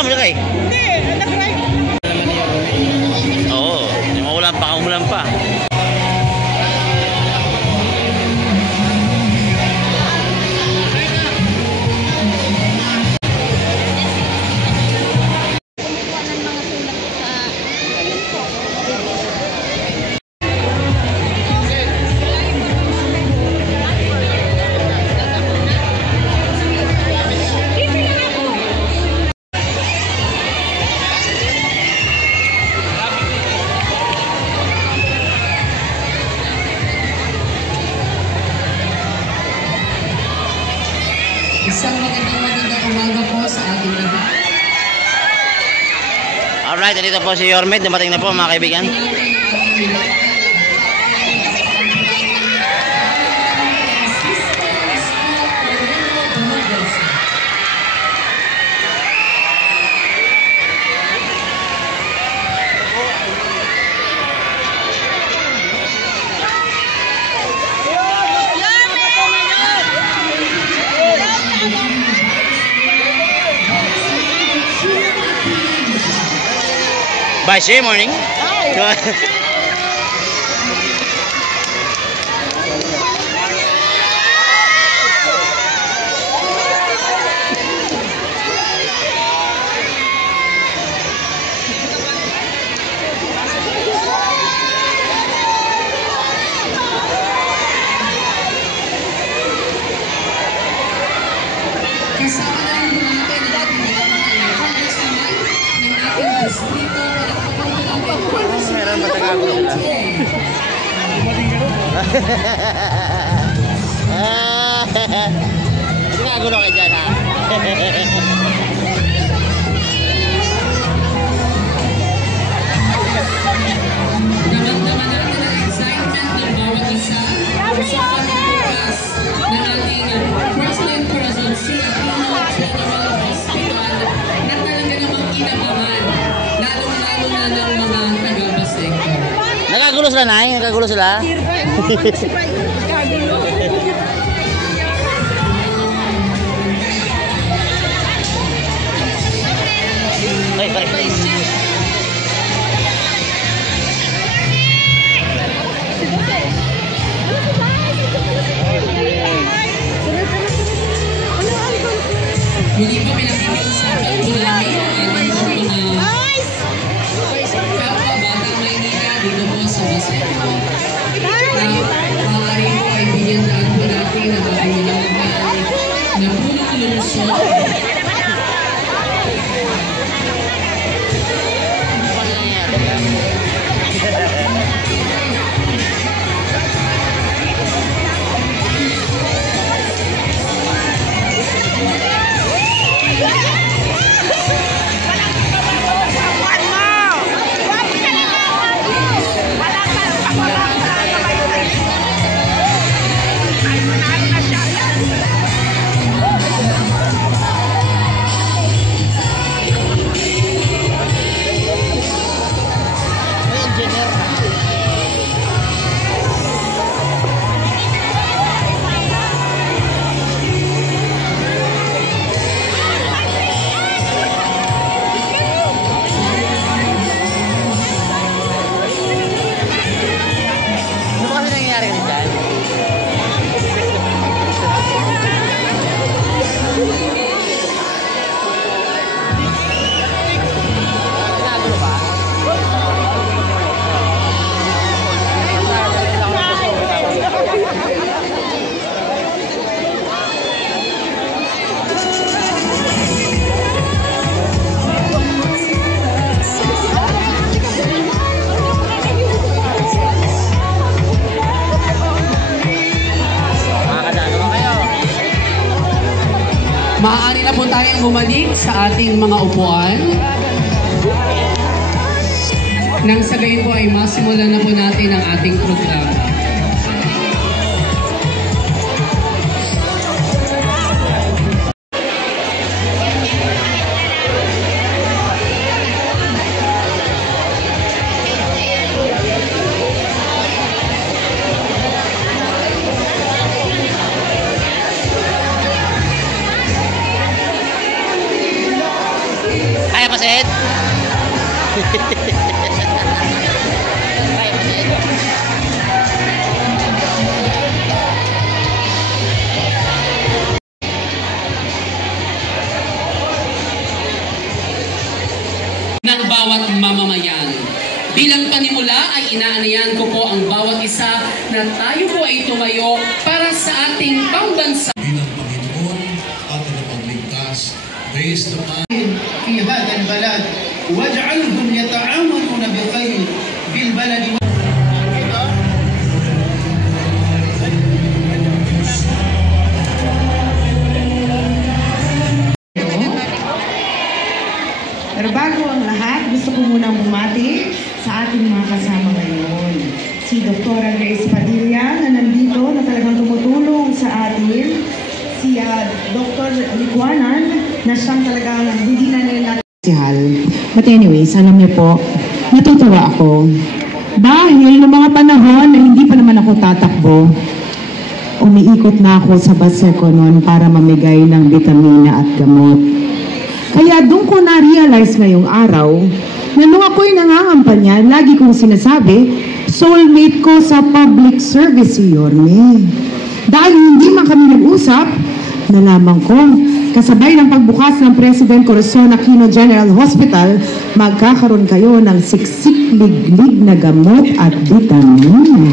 ka, malakay. Hindi, nag-right. Oo, umulan pa. Isang magandang umaga po sa ating lahat. Alright, dito po si Yormed. Dumating na po mga kaibigan. Bye, see you morning. Kasama na rin po natin ang ating congressman ng ating distrito. Meron matagagulo sila. Matagagulo kayo dyan ha. Naman natin ang excitement ng bawat isa sa pagbukas ng ating First Line Corazon General Hospital na talaga namang inabangan, lalong-lalo na ng mga taga-Baseco. Nagagulo sila, Nay? Nagagulo sila? Muli po pinakikiusapan po namin ang ating mga kapwa-batang Maynila dito po sa Baseco. Maaari po ay binihandaan po natin ang ating minamahal na punong lungsod. Maaari na po tayong bumalik sa ating mga upuan. Nang sa gayon po ay masimulan na po natin ang ating programa. Maset? Ay, maset. Ng bawat mamamayan. Bilang panimula ay inaanayan ko po ang bawat isa na tayo po ay tumayo para sa ating pambansa. Bilang Panginoon at tagapagligtas, based upon في هذا البلد واجعلهم يتعاونون بخير بالبلد. Pero bago ang lahat, gusto ko munang bumati sa ating mga kasama ngayon. Si Dr. Grace Padilla na nandito na talagang tumutulong sa atin. Si Dr. Liquanan na siyang talagang hindi na nila. But anyways, alam niyo po, natutuwa ako. Dahil noong mga panahon na hindi pa naman ako tatakbo, umiikot na ako sa Baseco noon para mamigay ng bitamina at gamot. Kaya doon ko na-realize ngayong araw na nung ako'y nangangampanya, lagi kong sinasabi, soulmate ko sa public service si Yorme. Dahil hindi man kami nag-usap, nalaman ko, kasabay ng pagbukas ng President Corazon Aquino General Hospital, magkakaroon kayo ng siksik-liglig na gamot at vitamina.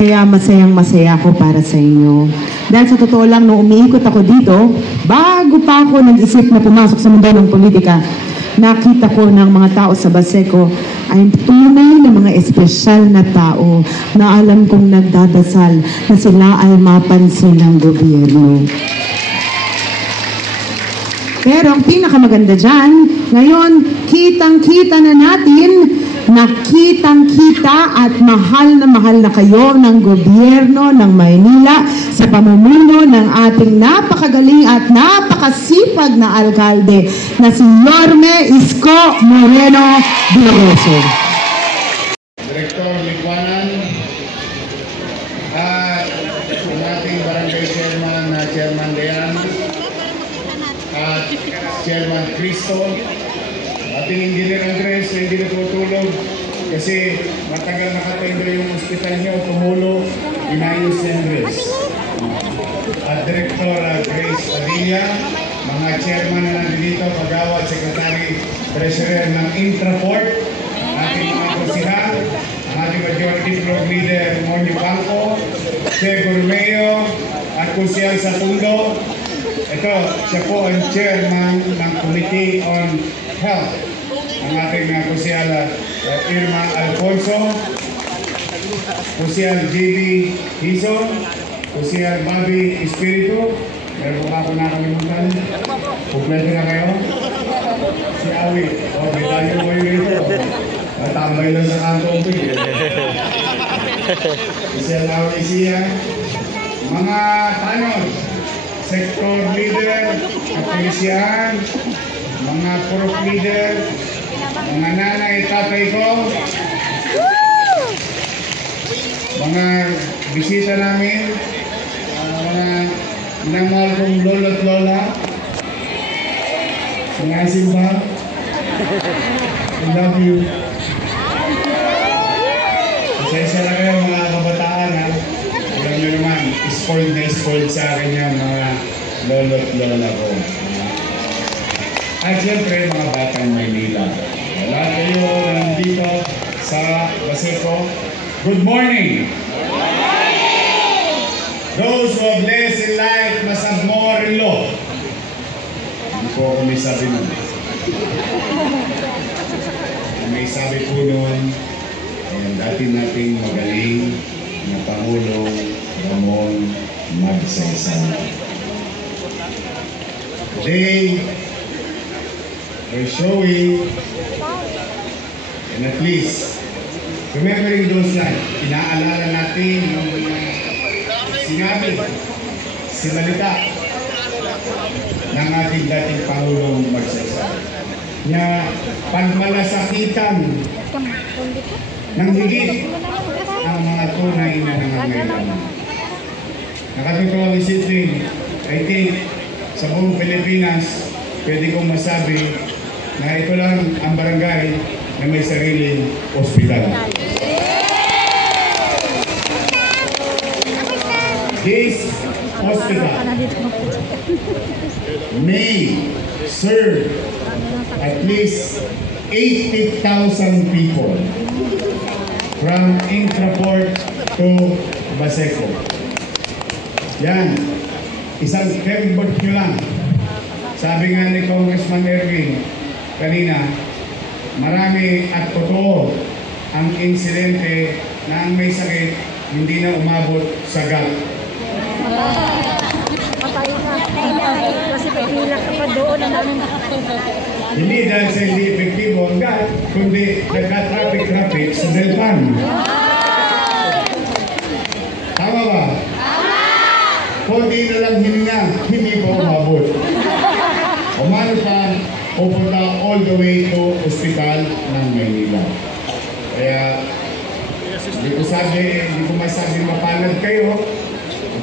Kaya masayang-masaya ako para sa inyo. Dahil sa totoo lang, nung umiikot ako dito, bago pa ako nag-isip na pumasok sa mundo ng politika, nakita ko ng mga tao sa Baseco ay tunay na mga espesyal na tao na alam kong nagdadasal na sila ay mapansin ng gobyerno. Pero ang pinakamaganda dyan, ngayon, kitang-kita na natin nakitang-kita at mahal na kayo ng gobyerno ng Maynila sa pamumuno ng ating napakagaling at napakasipag na alkalde na si Yorme Isko Moreno Villagoso. Director Liquanan at ang ating barangay chairman na Chairman Dean at Chairman Cristo, ating Engineer Andres na hindi natutulog kasi matagal nakatendo yung hospital niyo, tumulo, inayos ni Andres. At Director Grace Padilla, mga chairman na nandito, Pagawad, Secretary, Treasurer ng Intraport, ating mga konsihan, ang ating Majority Floor Leader, Monyo Bangko, Che Gormeo, at Kunsihal Satundo. Ito, siya po ang chairman ng Committee on Health. Ang ating kunsihal Irma Alfonso, kunsihal JB Hison, kunsihal Bobby Espiritu. Meron po ako nakalimutan. Kumpleto na kayo. Si Awi. O, may tayo mo yun ito. Natambay lang sa kantong ko. Kunsihal Awi siya. Mga tanong, sector leader, kapulisyahan, mga proof leader, mga nanay, tatay ko, mga bisita namin, mga minamahal kong lolo at lola, mga simba, I love you. Pasensya na kayo mga kabataan ha. Alam nyo naman, spoiled sa akin yung mga lolo at lola ko. At siyempre, mga batang Maynila. Lahat kayo nandito sa Baseco. Good morning! Those who have less in life must have more in law. Hindi po ako may sabi nun. May sabi po nun, dati nating magaling na Pangulong Ramon Magsaysay. Today, we're showing and at least remembering those lines. Inaalala natin yung sinabi, sinalita ng ating dating Pangulong Magsaysay na pagmalasakitan ng higit ang mga tunay na nangangailangan. Nakatutulong isipin, I think sa buong Pilipinas, pwede kong masabi na ito lang ang barangay na may sariling ospital. This hospital may serve at least 80,000 people from Intraport to Baseco. Yan, isang kembot nyo lang. Sabi nga ni Congressman Erwin kanina, marami at totoo ang insidente na ang may sakit hindi na umabot sa GAP. Kasi pipila ka pa doon. Hindi dahil sa hindi epektibo ang GAP, kundi nagka-traffic sa Delpan. Tama ba? Kunti na lang hininga, hindi pa umabot. Umano pa, pupunta all the way to ospital ng Maynila. Kaya, hindi ko masabi mapalad kayo,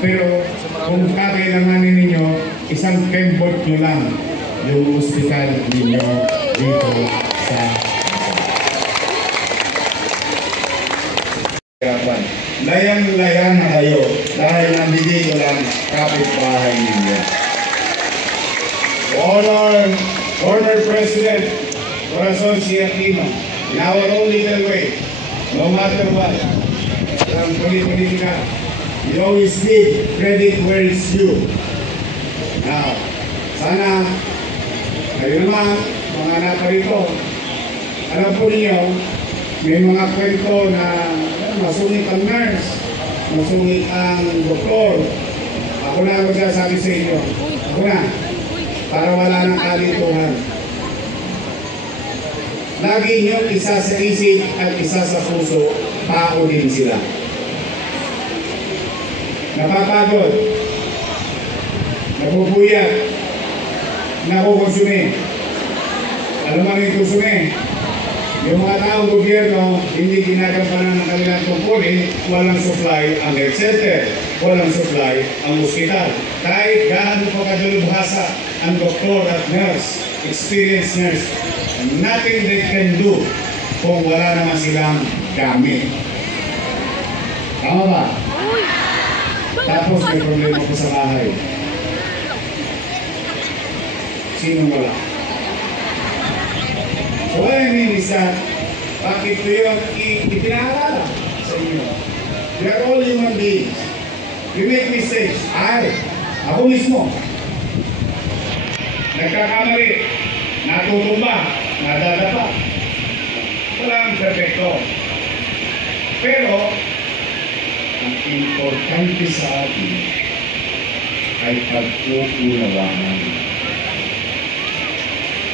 pero kung kakailanganin ninyo, isang kembot nyo lang yung ospital ninyo dito sa layang-laya na kayo dahil nabigay ko lang kapitbahay ninyo. Honor, former President Corazon C. Aquino, in our own little way, no matter what, from politika, you always give credit where it's due. Now, sana, kayo naman, mga naparito, alam po ninyo, may mga kwento na masungit ang nurse, masungit ang doktor. Ako na ang magsasabi sa inyo. Ako na, para wala ng kalituhan. Lagi nyo isa sa isip at isa sa puso, tao din sila. Napapagod, napupuyat, nakukonsume. Alam mo yung konsume? Yung mga taong gobyerno, hindi ginagampanan ng kanilang tungkulin, walang supply ang health center, walang supply ang ospital. Kahit gaano pa kadulubhasa ang doktor at nurse, experienced nurse, nothing they can do kung wala naman silang gamit. Tama ba? Tapos may problema po sa bahay. Sinong wala? So what I mean is that, bakit ito yung itinaalala sa inyo? We are all human beings. We make mistakes. Ako mismo. Nagkakamali, natutumba, nadadapa. Wala ang perfecto. Pero, ang importante sa atin ay pag-uunawaan,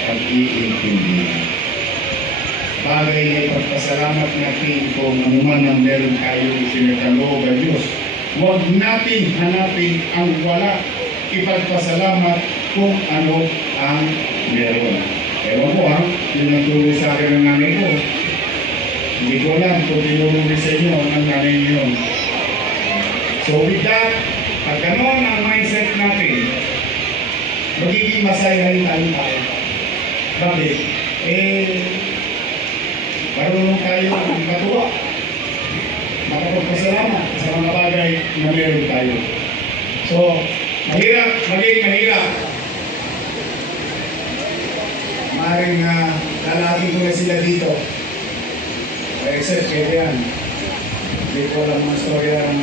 pag-iintindihan. Bagay na ipagpasalamat natin kung anuman ang meron tayong sinagkaloob ng Diyos. Huwag natin hanapin ang wala. Ipagpasalamat kung ano ang meron. Ewan ko yung nagturo sa akin ng nanay ko. Hindi ko alam kung tinuro sa inyo ang nanay niyo. So with that, pag ganoon ang mindset natin, magiging masayahin tayo. Bakit? Marunong tayo ang katuwa. Makapagpasalamat sa mga bagay na meron tayo. So, maging mahirap. Maaaring lalaki ko na sila dito. Except kaya yan. Hindi ko alam mga storya ng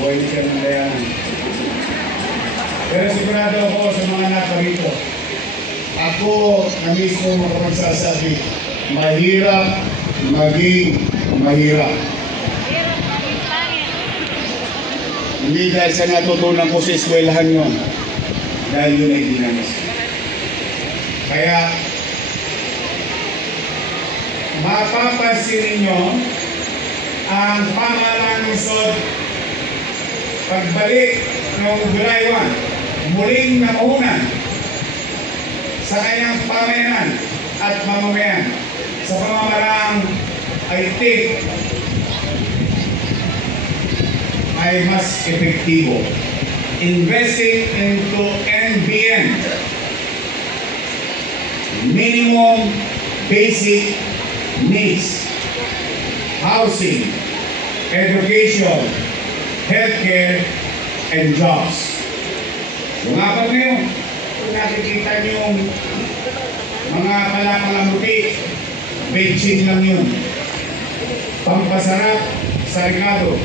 buhay ni Chairman Dayanan. Pero sigurado ako sa mga naparito. Ako na mismo makapagsasabi, mahirap maging mahirap. Hindi dahil sa natutunan ko sa eskwelahan yun. Dahil yun ay dinanas. Kaya, mapapansin ninyo ang pamahalaan ng SOD pagbalik noong July 1, muling nakuhunan sa kanyang pamayanan at mamamayan sa pamamaraang I think ay mas epektibo. investing into NBN, minimum basic needs, housing, education, healthcare, and jobs. Yung apat na yun, kung nakikita niyo yung mga pala-palamuti, benching lang yun. Pampasarap sa rekado.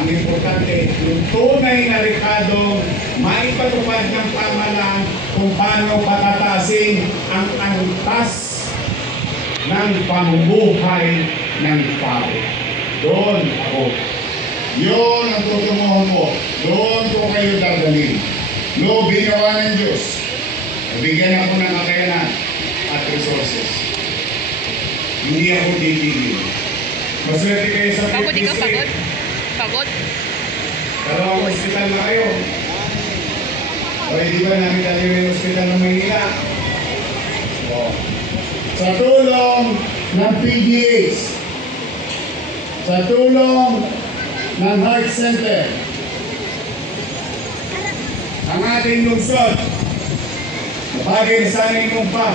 Ang importante, yung tunay na rekado, maipatupad ng pamahalaan kung paano patataasin ang antas ng pamumuhay ng tao. Doon ako. Yun ang tutunguhan mo. Doon ko kayo dadalhin. No, binawa ng Diyos. Bigyan ako ng kakayanan at resources. Hindi ako titigil. Maswerte kayo sa Pagod, ikaw district. pagod? Pagod? Dalawang hospital na kayo. O, di ba namin tayo yung hospital ng Maynila? O, sa tulong ng PGH, sa tulong ng Heart Center, ang ating lungsod, bagay sa inyong pa.